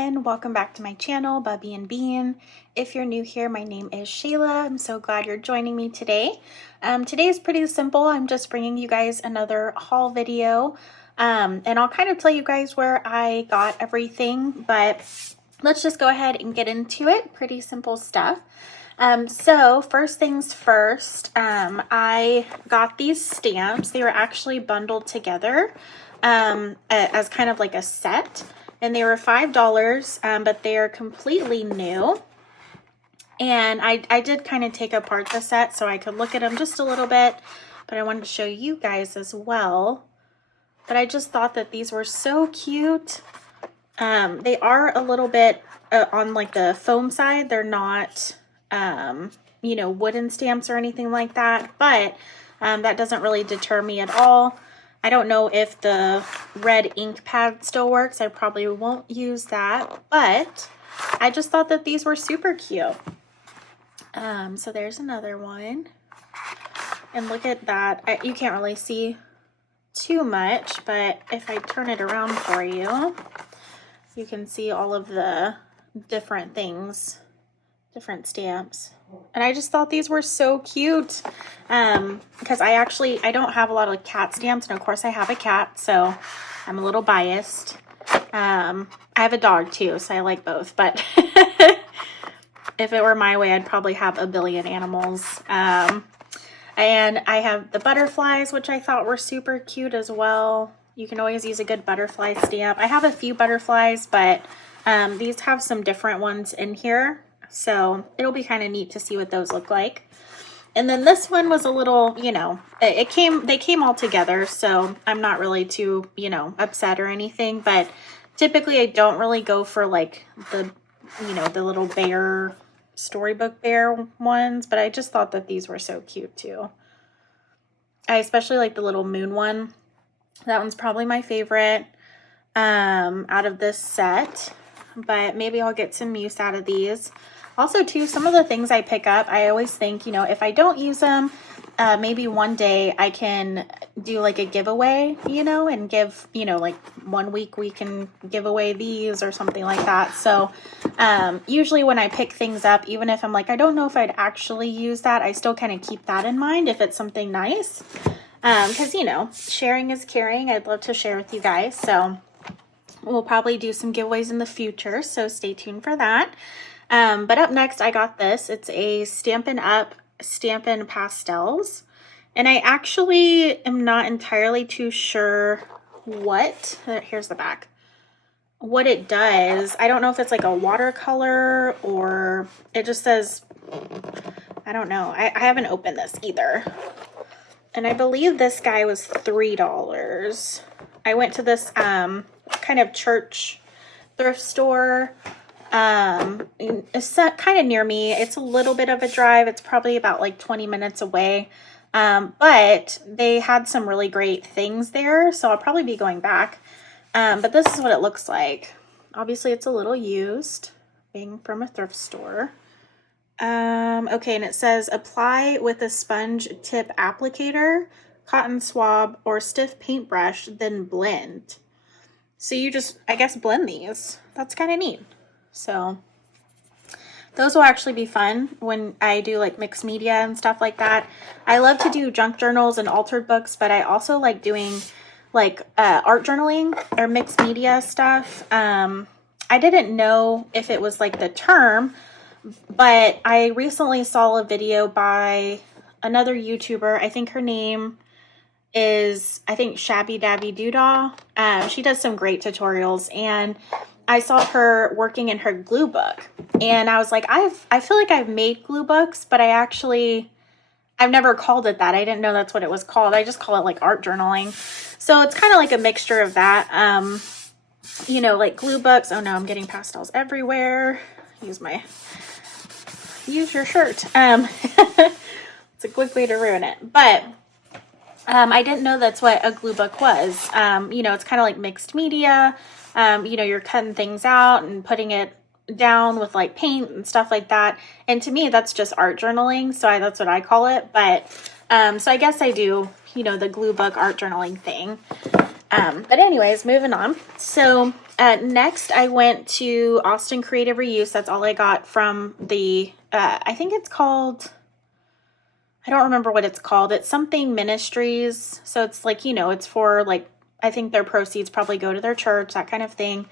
everyone, welcome back to my channel, Bubbie Bean. If you're new here, my name is Shayla. I'm so glad you're joining me today. Today is pretty simple. I'm just bringing you guys another haul video, and I'll kind of tell you guys where I got everything, but let's just go ahead and get into it. Pretty simple stuff. So first things first, I got these stamps. They were actually bundled together as kind of like a set. And they were $5, but they are completely new. And I did kind of take apart the set so I could look at them just a little bit, but I wanted to show you guys as well. But I just thought that these were so cute. They are a little bit on like the foam side. They're not, you know, wooden stamps or anything like that, but that doesn't really deter me at all. I don't know if the red ink pad still works. I probably won't use that, but I just thought that these were super cute. So there's another one. And look at that. You can't really see too much, but if I turn it around for you, you can see all of the different things, different stamps. And I just thought these were so cute, because I don't have a lot of cat stamps, and of course I have a cat, so I'm a little biased. I have a dog too, so I like both, but if it were my way, I'd probably have a billion animals. And I have the butterflies, which I thought were super cute as well. You can always use a good butterfly stamp. I have a few butterflies, but these have some different ones in here. So it'll be kind of neat to see what those look like. And then this one was a little, you know, they came all together, so I'm not really too, you know, upset or anything. But typically I don't really go for like the, you know, the little bear, storybook bear ones. But I just thought that these were so cute too. I especially like the little moon one. That one's probably my favorite out of this set. But maybe I'll get some use out of these. Also, too, some of the things I pick up, I always think, you know, if I don't use them, maybe one day I can do like a giveaway, you know, and give, you know, like 1 week we can give away these or something like that. So usually when I pick things up, even if I'm like, I don't know if I'd actually use that, I still kind of keep that in mind if it's something nice. Because, you know, sharing is caring. I'd love to share with you guys. So we'll probably do some giveaways in the future, so stay tuned for that. But up next, I got this. It's a Stampin' Up! Stampin' Pastels. And I actually am not entirely too sure here's the back, what it does. I don't know if it's like a watercolor or it just says, I don't know. I haven't opened this either. And I believe this guy was $3. I went to this kind of church thrift store. It's kind of near me. It's a little bit of a drive. It's probably about like 20 minutes away. But they had some really great things there, so I'll probably be going back. But this is what it looks like. Obviously it's a little used, being from a thrift store. Okay, and it says apply with a sponge tip applicator, cotton swab, or stiff paintbrush, then blend. So you just, I guess, blend these. That's kind of neat. So those will actually be fun when I do like mixed media and stuff like that. I love to do junk journals and altered books, but I also like doing like art journaling or mixed media stuff. I didn't know if it was like the term, but I recently saw a video by another YouTuber. I think her name is, Shabby Dabby Doodah. She does some great tutorials, and I saw her working in her glue book, and I was like, I feel like I've made glue books, but I've never called it that. I didn't know that's what it was called. I just call it like art journaling. So it's kind of like a mixture of that. You know, like glue books. Oh no, I'm getting pastels everywhere. Use your shirt. It's a quick way to ruin it. But I didn't know that's what a glue book was. You know, it's kind of like mixed media. You know, you're cutting things out and putting it down with like paint and stuff like that. And to me, that's just art journaling. So that's what I call it. But, so I guess I do, you know, the glue book art journaling thing. But anyways, moving on. So, Next, I went to Austin Creative Reuse. That's all I got from the, I think it's called, I don't remember what it's called. It's something ministries. So it's like, you know, it's for like, I think their proceeds probably go to their church, that kind of thing.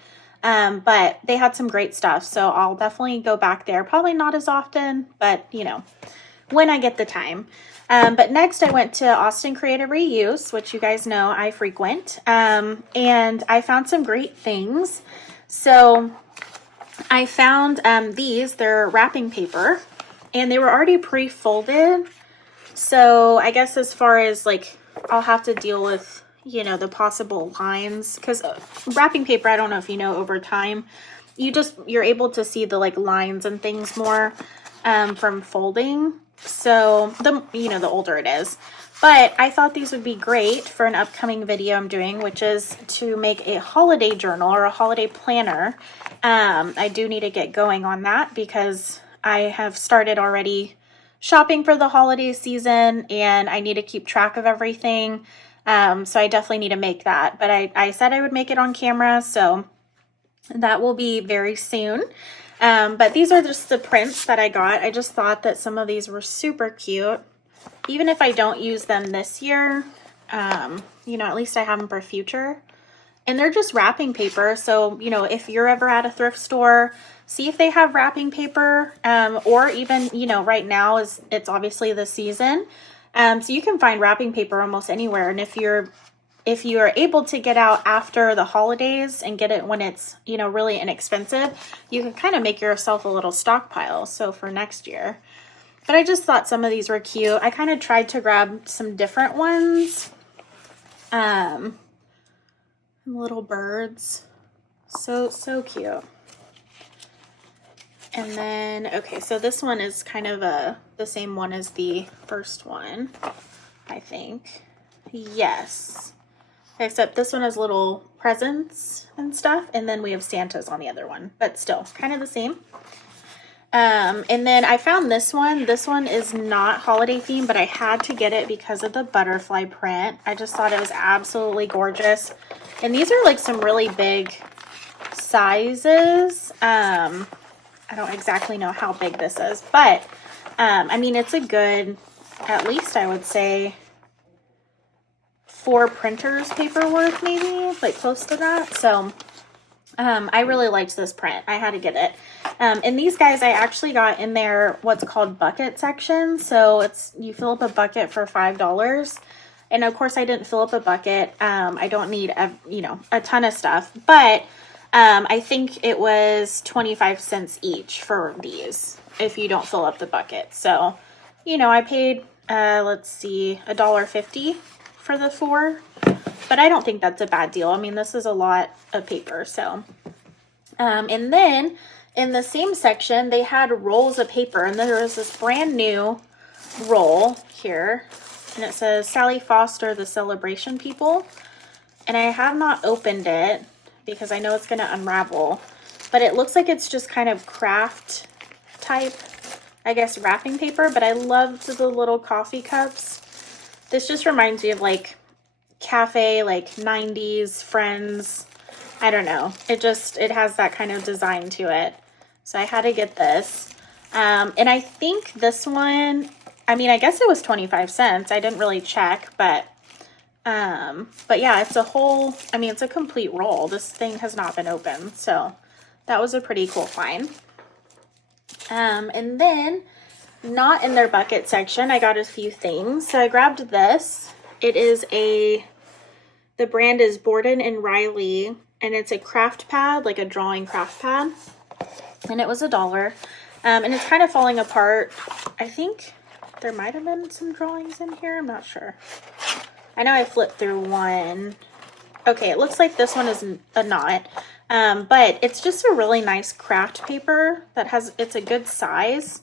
But they had some great stuff. So I'll definitely go back there. Probably not as often, but you know, when I get the time. But next I went to Austin Creative Reuse, which you guys know I frequent. And I found some great things. So I found these, they're wrapping paper, and they were already pre-folded. So I guess as far as like, I'll have to deal with, you know, the possible lines, because wrapping paper, I don't know if you know, over time, you're able to see the like lines and things more from folding. So the older it is. But I thought these would be great for an upcoming video I'm doing, which is to make a holiday journal or a holiday planner. I do need to get going on that because I have started already shopping for the holiday season and I need to keep track of everything. So I definitely need to make that. But I said I would make it on camera, so that will be very soon. But these are just the prints that I got. I just thought that some of these were super cute. Even if I don't use them this year, at least I have them for future. And they're just wrapping paper. So, you know, if you're ever at a thrift store, see if they have wrapping paper, or even, you know, right now it's obviously the season. So you can find wrapping paper almost anywhere. And if you're able to get out after the holidays and get it when it's, you know, really inexpensive, you can kind of make yourself a little stockpile. So for next year. But I just thought some of these were cute. I kind of tried to grab some different ones. Little birds. So cute. And then, okay, so this one is kind of the same one as the first one, I think. Yes. Except this one has little presents and stuff, and then we have Santas on the other one, but still kind of the same. And then I found this one. This one is not holiday themed, but I had to get it because of the butterfly print. I just thought it was absolutely gorgeous. And these are like some really big sizes. I don't exactly know how big this is, but I mean, it's a good, at least I would say 4 printers paper worth, maybe like close to that. So I really liked this print. I had to get it. And these guys I actually got in their what's called bucket section. So you fill up a bucket for $5. And of course I didn't fill up a bucket. I don't need a ton of stuff, but I think it was 25 cents each for these if you don't fill up the bucket. So, you know, I paid let's see, $1.50 for the 4. But I don't think that's a bad deal. I mean, this is a lot of paper, so. And then in the same section, they had rolls of paper, and there was this brand new roll here, and it says Sally Foster, the Celebration People. And I have not opened it because I know it's going to unravel, but it looks like it's just kind of craft type, I guess, wrapping paper. But I loved the little coffee cups. This just reminds me of like cafe, like 90s Friends. I don't know. It has that kind of design to it. So I had to get this. And I think this one, I mean, I guess it was 25 cents. I didn't really check, but yeah, it's it's a complete roll. This thing has not been opened. So that was a pretty cool find. And then not in their bucket section, I got a few things. So I grabbed this. It is the brand is Borden and Riley, and it's a craft pad, like a drawing craft pad. And it was $1. And it's kind of falling apart. I think there might have been some drawings in here. I'm not sure. I know I flipped through one. Okay, it looks like this one is a knot. But it's just a really nice craft paper that it's a good size.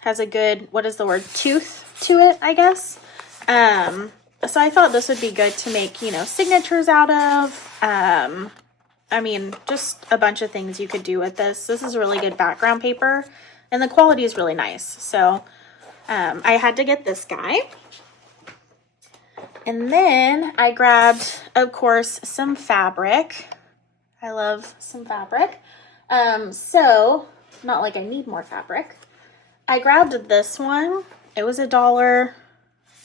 Has a good, what is the word, tooth to it, I guess. So I thought this would be good to make, you know, signatures out of. I mean, just a bunch of things you could do with this. This is really good background paper, and the quality is really nice. So I had to get this guy. And then I grabbed, of course, some fabric. I love some fabric. So, not like I need more fabric. I grabbed this one. It was $1.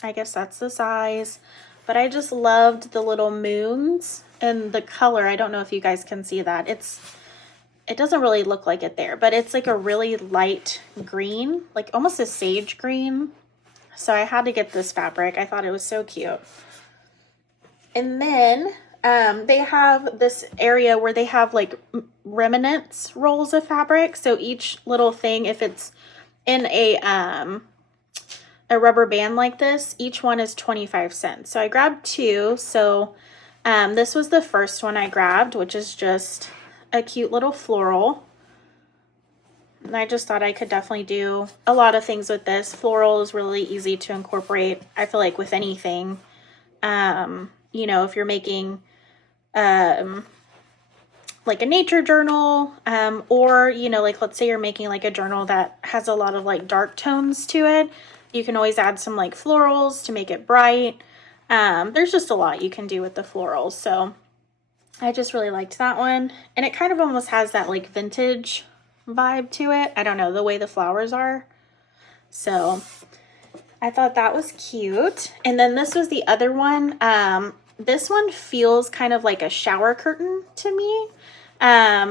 I guess that's the size. But I just loved the little moons and the color. I don't know if you guys can see that. It doesn't really look like it there, but it's like a really light green, like almost a sage green. So I had to get this fabric. I thought it was so cute. And then they have this area where they have like remnants rolls of fabric. So each little thing, if it's in a rubber band like this, each one is 25 cents. So I grabbed two. So this was the first one I grabbed, which is just a cute little floral. And I just thought I could definitely do a lot of things with this. Floral is really easy to incorporate, I feel like, with anything. You know, if you're making like a nature journal, or, you know, like let's say you're making like a journal that has a lot of like dark tones to it, you can always add some like florals to make it bright. There's just a lot you can do with the florals. So I just really liked that one. And it kind of almost has that like vintage vibe to it. I don't know, the way the flowers are. So I thought that was cute. And then this was the other one. This one feels kind of like a shower curtain to me.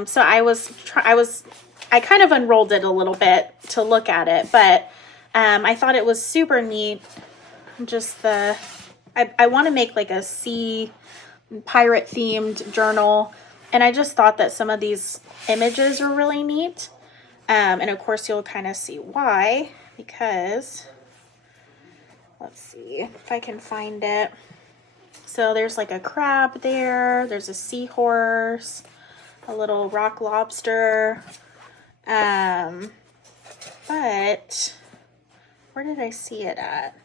So I kind of unrolled it a little bit to look at it, but I thought it was super neat. Just I want to make like a sea pirate themed journal, and I just thought that some of these images were really neat. And of course you'll kind of see why, because let's see if I can find it. So there's like a crab there, there's a seahorse, a little rock lobster, but where did I see it at?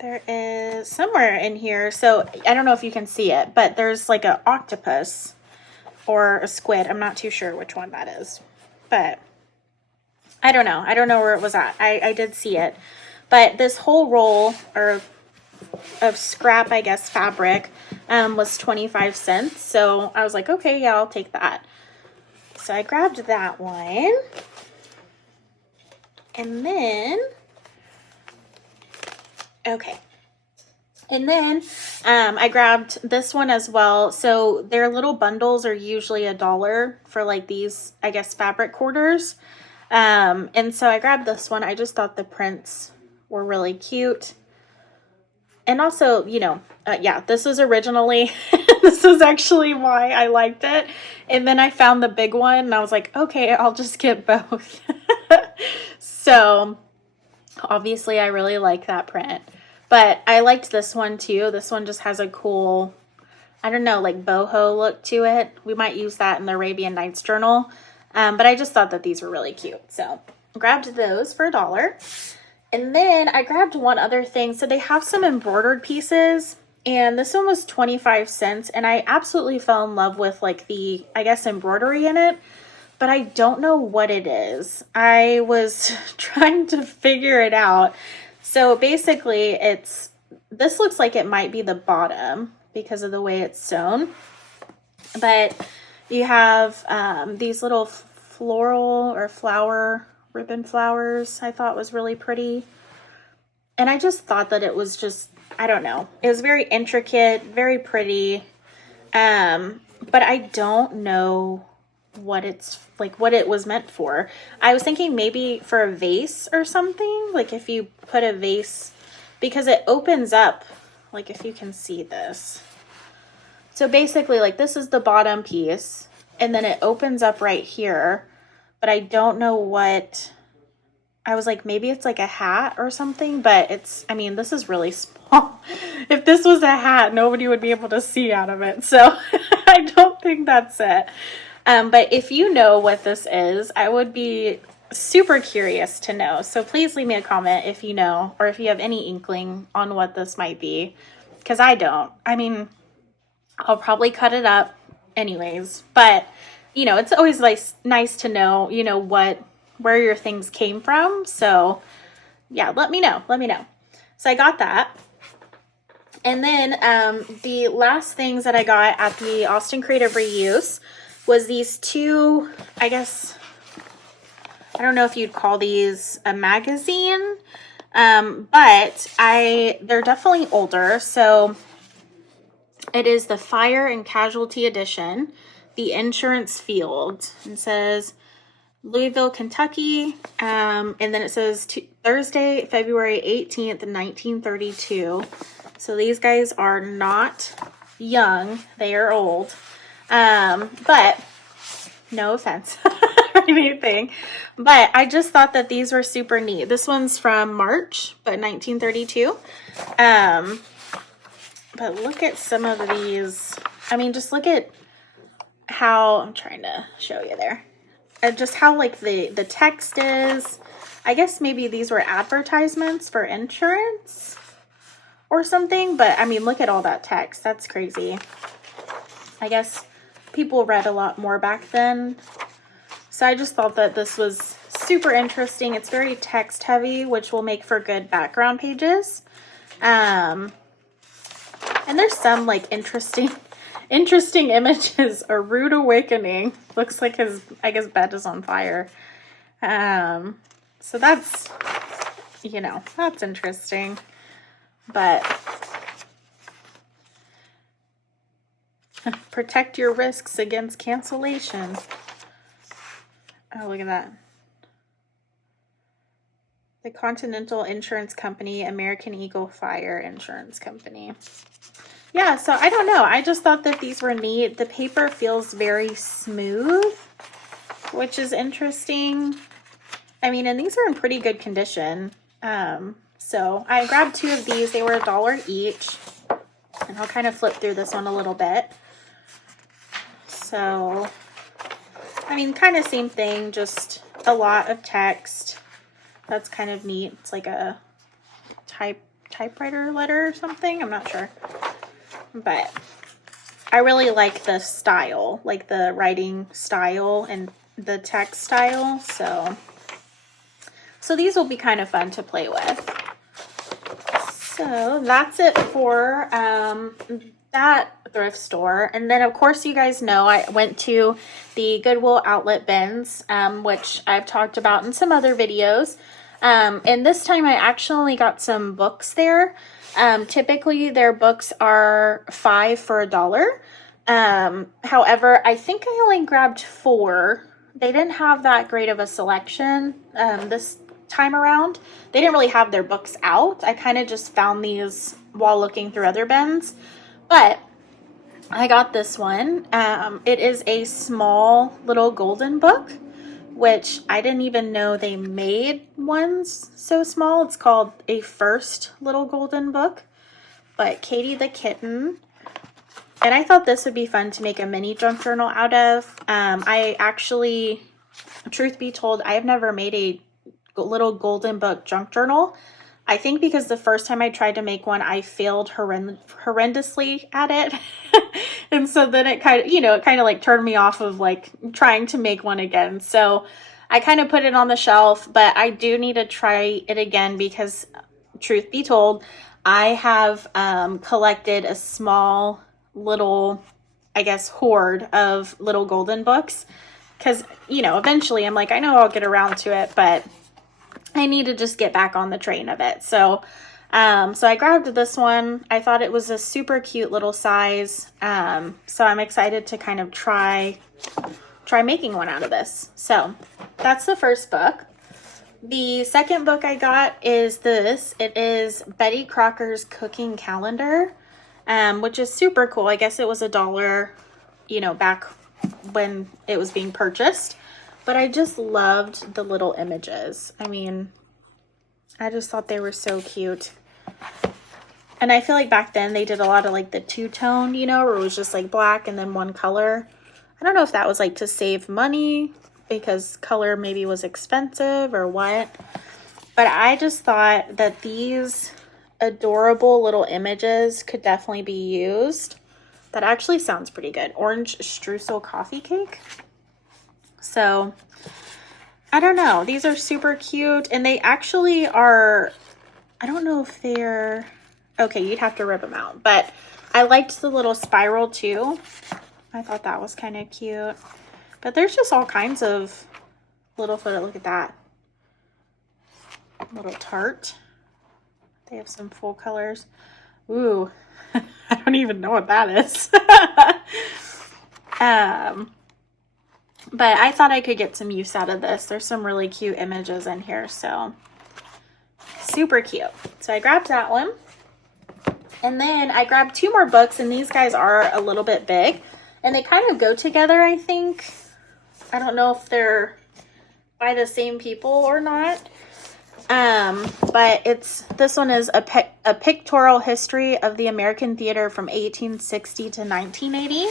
There is somewhere in here. So I don't know if you can see it, but there's like an octopus or a squid. I'm not too sure which one that is, but I don't know. I don't know where it was at. I did see it, but this whole roll of scrap, I guess, fabric, was 25 cents. So I was like, okay, yeah, I'll take that. So I grabbed that one. And then, okay. And then I grabbed this one as well. So their little bundles are usually $1 for like these, I guess, fabric quarters. And so I grabbed this one. I just thought the prints were really cute. And also, you know, yeah, this was originally, this is actually why I liked it. And then I found the big one and I was like, okay, I'll just get both. So obviously I really like that print, but I liked this one too. This one just has a cool, I don't know, like boho look to it. We might use that in the Arabian Nights journal. But I just thought that these were really cute. So I grabbed those for $1. And then I grabbed one other thing. So they have some embroidered pieces, and this one was 25 cents. And I absolutely fell in love with like the, I guess, embroidery in it, but I don't know what it is. I was trying to figure it out. So basically this looks like it might be the bottom because of the way it's sewn, but you have these little floral or flower ribbon flowers. I thought was really pretty. And I just thought that it was just, I don't know. It was very intricate, very pretty. But I don't know what it's like, what it was meant for. I was thinking maybe for a vase or something, like if you put a vase, because it opens up, like if you can see this. So basically like this is the bottom piece and then it opens up right here, but I don't know what, I was like, maybe it's like a hat or something, but it's, I mean, this is really small. If this was a hat, nobody would be able to see out of it. So I don't think that's it. But if you know what this is, I would be super curious to know. So please leave me a comment if you know, or if you have any inkling on what this might be, because I don't. I mean, I'll probably cut it up anyways, but you know, it's always nice to know, you know, where your things came from. So yeah, let me know. So I got that. And then the last things that I got at the Austin Creative Reuse was these two, I guess, I don't know if you'd call these a magazine, but they're definitely older. So it is the Fire and Casualty Edition, the Insurance Field. It says Louisville, Kentucky, and then it says Thursday, February 18th, 1932. So these guys are not young, they are old, but no offense or anything, but I just thought that these were super neat. This one's from March, but 1932, but look at some of these. I mean, just look at how, I'm trying to show you there, just how like the text is. I guess maybe these were advertisements for insurance or something, but I mean, look at all that text. That's crazy. I guess people read a lot more back then. So I just thought that this was super interesting. It's very text heavy, which will make for good background pages. And there's some like interesting images. A rude awakening. Looks like his, I guess, bed is on fire. So that's, you know, that's interesting. But protect your risks against cancellation. Oh, look at that. The Continental Insurance Company, American Eagle Fire Insurance Company. Yeah, so I don't know. I just thought that these were neat. The paper feels very smooth, which is interesting. I mean, and these are in pretty good condition. So I grabbed two of these. They were $1 each. And I'll kind of flip through this one a little bit. So, I mean, kind of same thing, just a lot of text. That's kind of neat. It's like a typewriter letter or something. I'm not sure. But I really like the style, like the writing style and the text style. So these will be kind of fun to play with. So that's it for that thrift store. And then, of course, you guys know I went to the Goodwill outlet bins, which I've talked about in some other videos. And this time I actually got some books there. Typically their books are $5 for $1. However, I think I only grabbed 4. They didn't have that great of a selection this time around. They didn't really have their books out. I kind of just found these while looking through other bins. But I got this one. It is a small little golden book, which I didn't even know they made ones so small. It's called a First Little Golden Book, but Katie the Kitten. And I thought this would be fun to make a mini junk journal out of. I actually, truth be told, I have never made a little golden book junk journal. I think because the first time I tried to make one, I failed horrendously at it. And so then it kind of, you know, it kind of like turned me off of like trying to make one again. So I kind of put it on the shelf, but I do need to try it again because truth be told, I have collected a small little, I guess, hoard of little golden books. Because, you know, eventually I'm like, I know I'll get around to it, but I need to just get back on the train of it. So I grabbed this one. I thought it was a super cute little size. So I'm excited to kind of try making one out of this. So that's the first book. The second book I got is this. It is Betty Crocker's Cooking Calendar, which is super cool. I guess it was $1, you know, back when it was being purchased. But I just loved the little images. I mean, I just thought they were so cute. And I feel like back then they did a lot of like the two-tone, you know, where it was just like black and then one color. I don't know if that was like to save money because color maybe was expensive or what. But I just thought that these adorable little images could definitely be used. That actually sounds pretty good. Orange streusel coffee cake. So, I don't know. These are super cute. And they actually are, I don't know if they're, Okay, you'd have to rip them out. But I liked the little spiral too. I thought that was kind of cute. But there's just all kinds of little photo. Look at that. Little tart. They have some full colors. Ooh, I don't even know what that is. But I thought I could get some use out of this. There's some really cute images in here, so super cute. So I grabbed that one. And then I grabbed two more books, and these guys are a little bit big. And they kind of go together, I think. I don't know if they're by the same people or not. But this one is a pictorial history of the American theater from 1860 to 1980.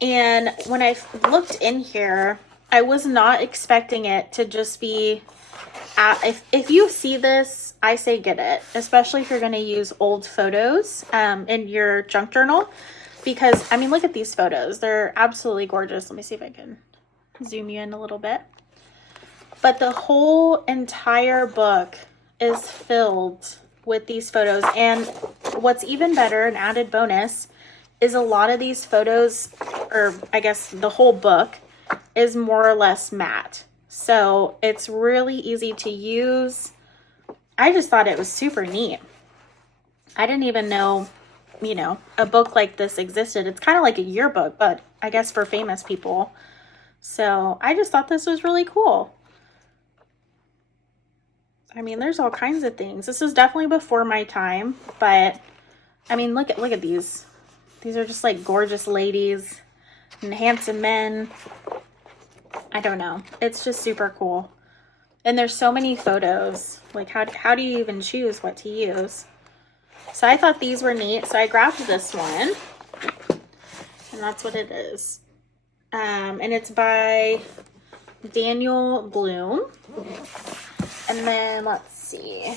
And when I looked in here, I was not expecting it to just be, if you see this, I say get it, especially if you're going to use old photos in your junk journal, because, I mean, look at these photos. They're absolutely gorgeous. Let me see if I can zoom you in a little bit. But the whole entire book is filled with these photos. And what's even better, an added bonus, is a lot of these photos, or I guess the whole book, is more or less matte. So it's really easy to use. I just thought it was super neat. I didn't even know, you know, a book like this existed. It's kind of like a yearbook, but I guess for famous people. So I just thought this was really cool. I mean, there's all kinds of things. This is definitely before my time, but I mean, look at these. These are just like gorgeous ladies and handsome men. I don't know. It's just super cool. And there's so many photos. Like, how do you even choose what to use? So I thought these were neat. So I grabbed this one. And that's what it is. And it's by Daniel Bloom. And then, let's see.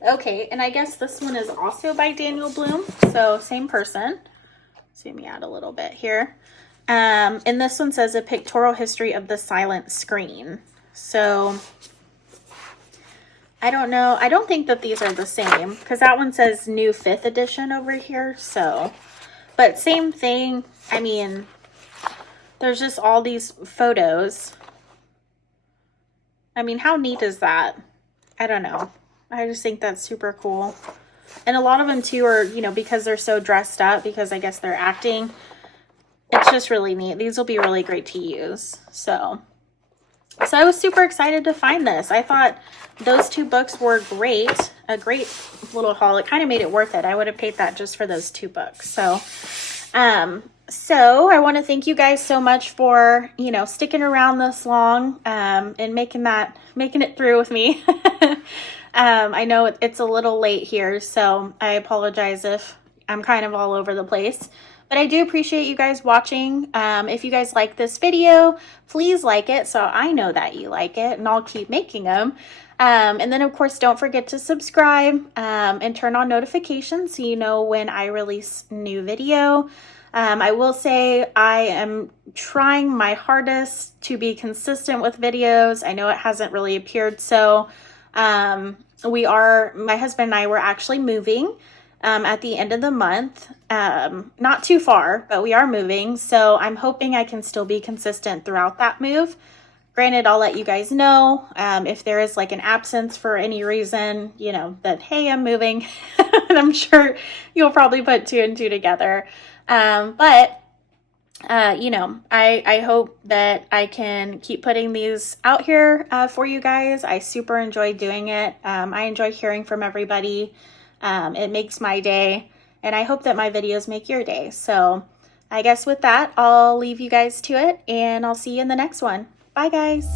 Okay, and I guess this one is also by Daniel Bloom. So, same person. Zoom me out a little bit here. And this one says A Pictorial History of the Silent Screen. So, I don't know. I don't think that these are the same, because that one says New 5th Edition over here. So, but same thing. I mean, there's just all these photos. I mean, how neat is that? I don't know. I just think that's super cool. And a lot of them too are, you know, because they're so dressed up, because I guess they're acting, it's just really neat. These will be really great to use. So I was super excited to find this. I thought those two books were great. A great little haul. It kind of made it worth it. I would have paid that just for those two books. So I want to thank you guys so much for, you know, sticking around this long, and making it through with me. I know it's a little late here, so I apologize if I'm kind of all over the place, but I do appreciate you guys watching. If you guys like this video, please like it so I know that you like it, and I'll keep making them. And then of course, don't forget to subscribe, and turn on notifications so you know when I release new video. I will say I am trying my hardest to be consistent with videos. I know it hasn't really appeared so. My husband and I were actually moving at the end of the month. Not too far, but we are moving. So I'm hoping I can still be consistent throughout that move. Granted, I'll let you guys know if there is like an absence for any reason, you know, that, hey, I'm moving. And I'm sure you'll probably put two and two together. You know, I hope that I can keep putting these out here for you guys. I super enjoy doing it. I enjoy hearing from everybody. It makes my day, and I hope that my videos make your day. So I guess with that, I'll leave you guys to it, and I'll see you in the next one. Bye, guys.